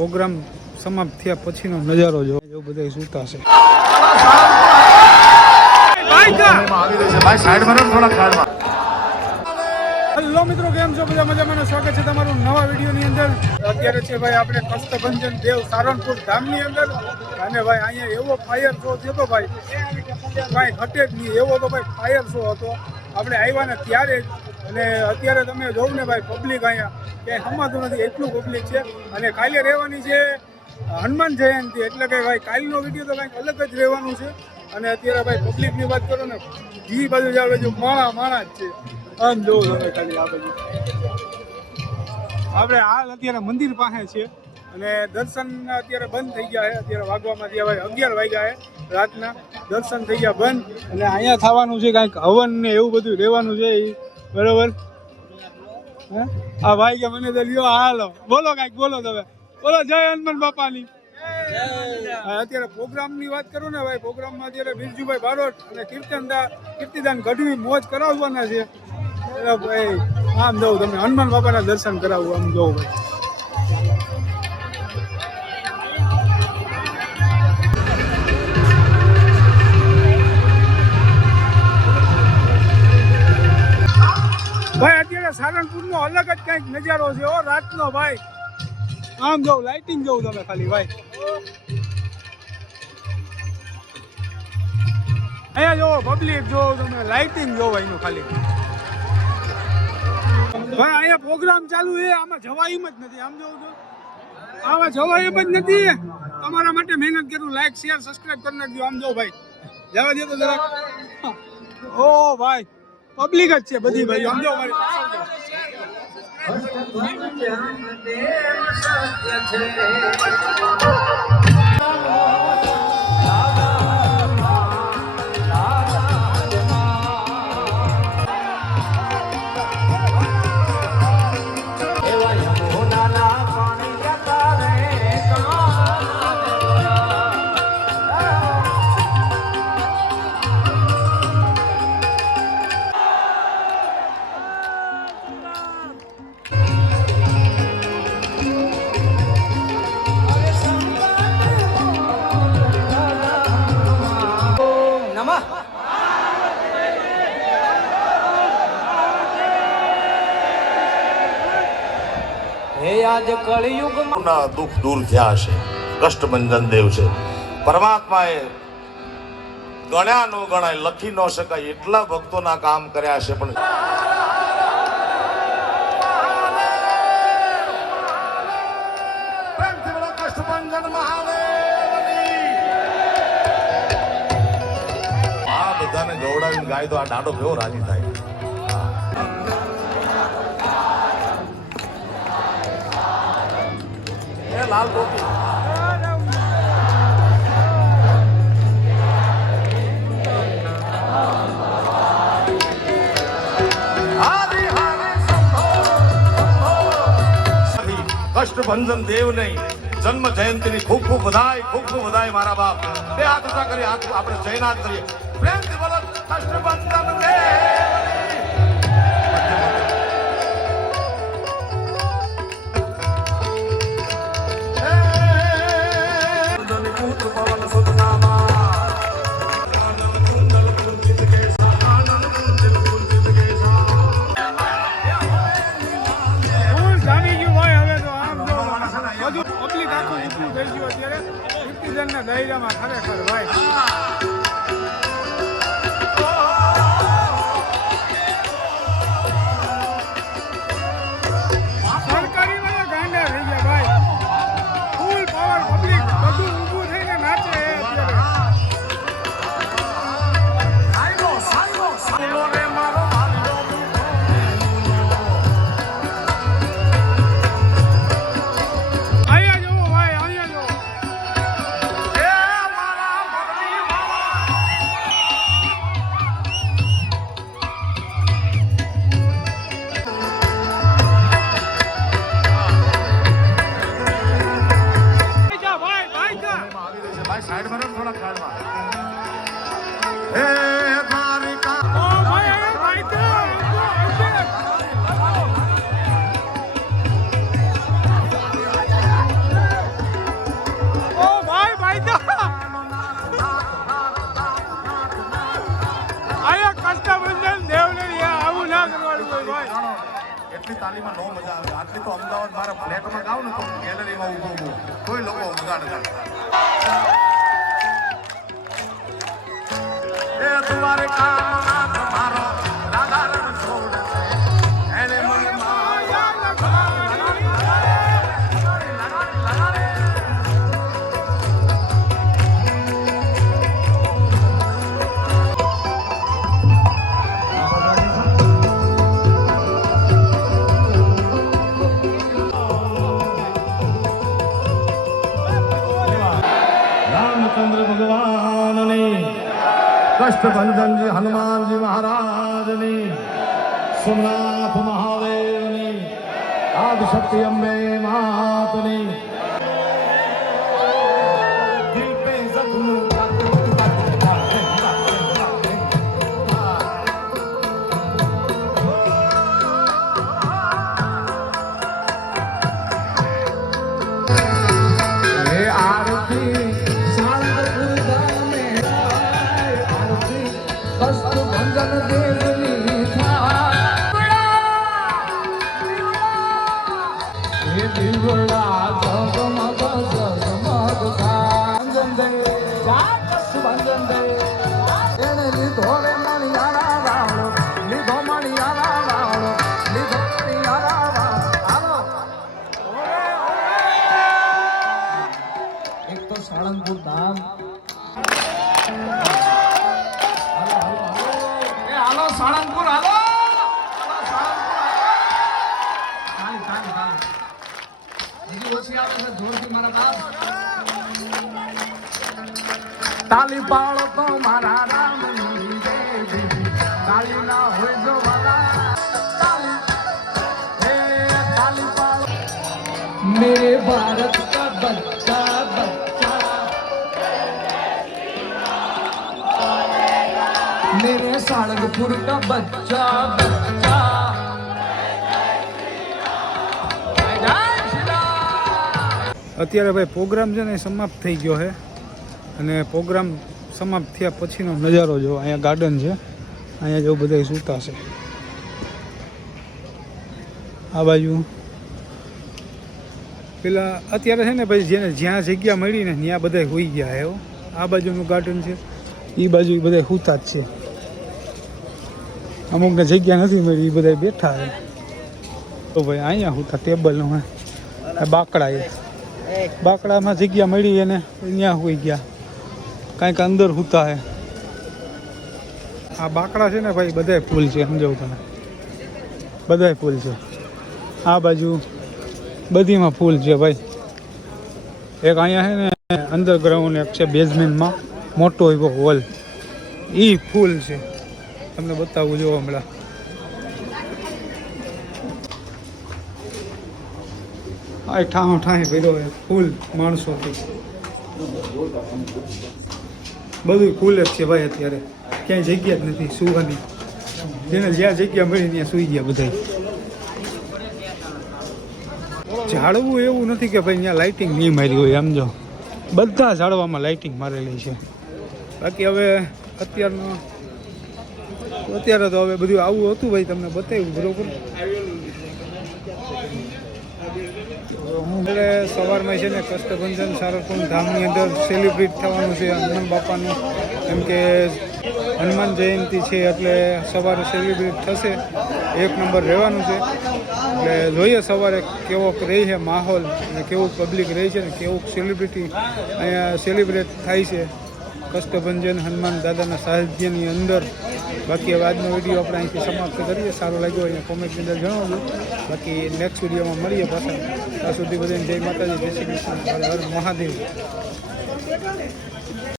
Programme સમાપ્ત થયા પછીનો નજારો જો બધા સૂતા છે. હેલો મિત્રો, કેમ છો બધા? મજામાં. સ્વાગત છે તમારું નવા વિડીયોની અંદર. અત્યારે છે ભાઈ આપણે કષ્ટભંજન દેવ સારણપુર ધામની અંદર અને ભાઈ અહીંયા એવો ફાયર શો થયો ભાઈ કાંઈ ઘટે જ નહીં એવો તો ભાઈ ફાયર શો હતો. આપણે આવ્યા ને ત્યારે જ અને અત્યારે તમે જોઉં ને ભાઈ પબ્લિક અહીંયા ક્યાંય સમાતું નથી એટલું પબ્લિક છે. અને કાલે રહેવાની છે હનુમાન જયંતિ એટલે કે ભાઈ કાલનો વિડીયો તો કંઈક અલગ જ રહેવાનું છે. અને અત્યારે ભાઈ પબ્લિકની વાત કરો ને જી બાજુ જ આવે જો માણા જ છે. આમ જોવું તમે ખાલી આ બાજુ આપણે હાલ અત્યારે મંદિર પાસે છે અને દર્શન અત્યારે બંધ થઈ ગયા છે. અત્યારે વાગવામાં ત્યાં ભાઈ 11 વાગ્યા છે રાતના. દર્શન થઈ ગયા બંધ અને અહીંયા થવાનું છે કાંઈક હવન ને એવું બધું રહેવાનું છે એ બરોબર. હા ભાઈ કે મને તો લ્યો હાલો બોલો કાંઈક બોલો તમે બોલો જય હનુમાન બાપાની. અત્યારે પ્રોગ્રામની વાત કરું ને ભાઈ પ્રોગ્રામમાં અત્યારે બિરજુભાઈ બારોટ અને કીર્તિદાન ગઢવી મોજ કરાવવાના છે. ભાઈ આમ જવું તમે હનુમાન બાપાના દર્શન કરાવવું આમ જવું ભાઈ. ભાઈ અત્યારે સારણપુરનો અલગ જ કંઈક નજારો છે ઓ રાતનો ભાઈ. આમ જવું લાઇટિંગ જવું તમે ખાલી ભાઈ. અહીંયા જોવો પબ્લિક જોવો તમે લાઇટિંગ જોવો એનું ખાલી ભાઈ. અહીંયા પ્રોગ્રામ ચાલુ છે આમાં જવા એમ જ નથી. આમ જોવું તો આમાં જવા એમ જ નથી. તમારા માટે મહેનત કરું લાઈક શેર સબસ્ક્રાઇબ કરી નાખજો. આમ જો ભાઈ જવા દે તો જરાક. ઓ ભાઈ પબ્લિક જ છે બધી ભાઈ. આમ જો ભાઈ કળિયુગના દુઃખ દૂર થયા છે. કષ્ટભંજન દેવ છે. પરમાત્માએ ગણ્યા નો ગણાય લખી ન શકાય એટલા ભક્તોના કામ કર્યા છે. પણ કષ્ટભંજન મહાદેવની આ બધાને ગૌડાવીને ગાય તો આ દાડો કેવો રાજી થાય. લાલ ટોપી કષ્ટભંજન દેવ નહીં જન્મ જયંતિની ખૂબ ખૂબ વધાય મારા બાપ. બે હાથ ઊંચા કરી આપણે જયનાથ કરીએ પ્રેમથી બોલો કષ્ટભંજન દેવ. દાયરામાં ખરેખર ભાઈ સરકારી વાળા ગાંડા થઈ ગયા ભાઈ. ફૂલ પાવર પબ્લિક બધું ઊભું થઈને નાચે કોઈ લોકો બગાડ કરતા એ તમારે કામના તમારો રાધા રણ છોડ એને મને રામચંદ્ર ભગવાનની કષ્ટભંજનજી હનુમાનજી મહારાજની સોમનાથ મહાદેવની આદિશક્તિ અંબે માતની દિલ પે જખ્મ સાળંગપુર ધામ હાલો સાળંગપુર હાલો તાલી પાડો તો મારા રામ તાલી ના હોય જો તાલી પાડો મેરે ભારત કા બચ્ચા मेरे सारंगपुर का बच्चा અત્યારે ભાઈ પ્રોગ્રામ છે ને એ સમાપ્ત થઈ ગયો છે અને પ્રોગ્રામ સમાપ્ત થયા પછીનો નજારો જો અહીંયા ગાર્ડન છે અહીંયા જો બધા સૂતા છે આ બાજુ પેલા અત્યારે છે ને ભાઈ જેને જ્યાં જગ્યા મળી ને ત્યાં બધા હોઈ ગયા હે આ બાજુનું ગાર્ડન છે એ બાજુ બધા સૂતા જ છે અમુકને જગ્યા નથી મળી એ બધા બેઠા છે તો ભાઈ અહીંયા સૂતા ટેબલમાં બાકડા એ બાકડામાં જગ્યા મળી એને ત્યાં હોઈ ગયા કાંઈક અંદર સૂતા છે આ બાકડા છે ને ભાઈ બધાય ફૂલ છે સમજાવું તમે બધાય ફૂલ છે આ બાજુ બધીમાં ફૂલ છે ભાઈ એક અહીંયા છે ને અંડરગ્રાઉન્ડ એક છે બેઝમેન્ટમાં મોટો એવો હોલ એ ફૂલ છે તમને બતાવું જો હમણાં આ ઠાહ ઠાહી ભર્યો હોય ફૂલ માણસોથી બધું ફૂલ જ છે ભાઈ અત્યારે ક્યાંય જગ્યા જ નથી સુવાની જેને જ્યાં જગ્યા મળી ત્યાં સૂઈ ગયા બધા ઝાડવું એવું નથી કે ભાઈ ત્યાં લાઇટિંગ નહીં મારી હોય સમજો બધા ઝાડવામાં લાઇટિંગ મારેલી છે બાકી હવે અત્યારે તો હવે બધું આવું હતું ભાઈ તમને બતાવ્યું બરોબર એટલે સવારમાં છે ને કષ્ટભંજન સારંગપુર ધામની અંદર સેલિબ્રેટ થવાનું છે હનુમાન બાપાનું કેમ કે હનુમાન જયંતિ છે એટલે સવારે સેલિબ્રેટ થશે એક નંબર રહેવાનું છે એટલે જોઈએ સવારે કેવોક રહી છે માહોલ અને કેવું પબ્લિક રહી છે ને કેવું સેલિબ્રિટી અહીંયા સેલિબ્રેટ થાય છે કષ્ટભંજન હનુમાન દાદાના સાહિત્યની અંદર બાકી હવે આજનો વિડીયો આપણે અહીંથી સમાપ્ત કરીએ સારો લાગ્યો અહીંયા કોમેન્ટની અંદર જણાવજો બાકી નેક્સ્ટ વિડીયોમાં મળીએ પાછા ત્યાં સુધી બધાને જય માતાજી જય શ્રી કૃષ્ણ હર હર મહાદેવ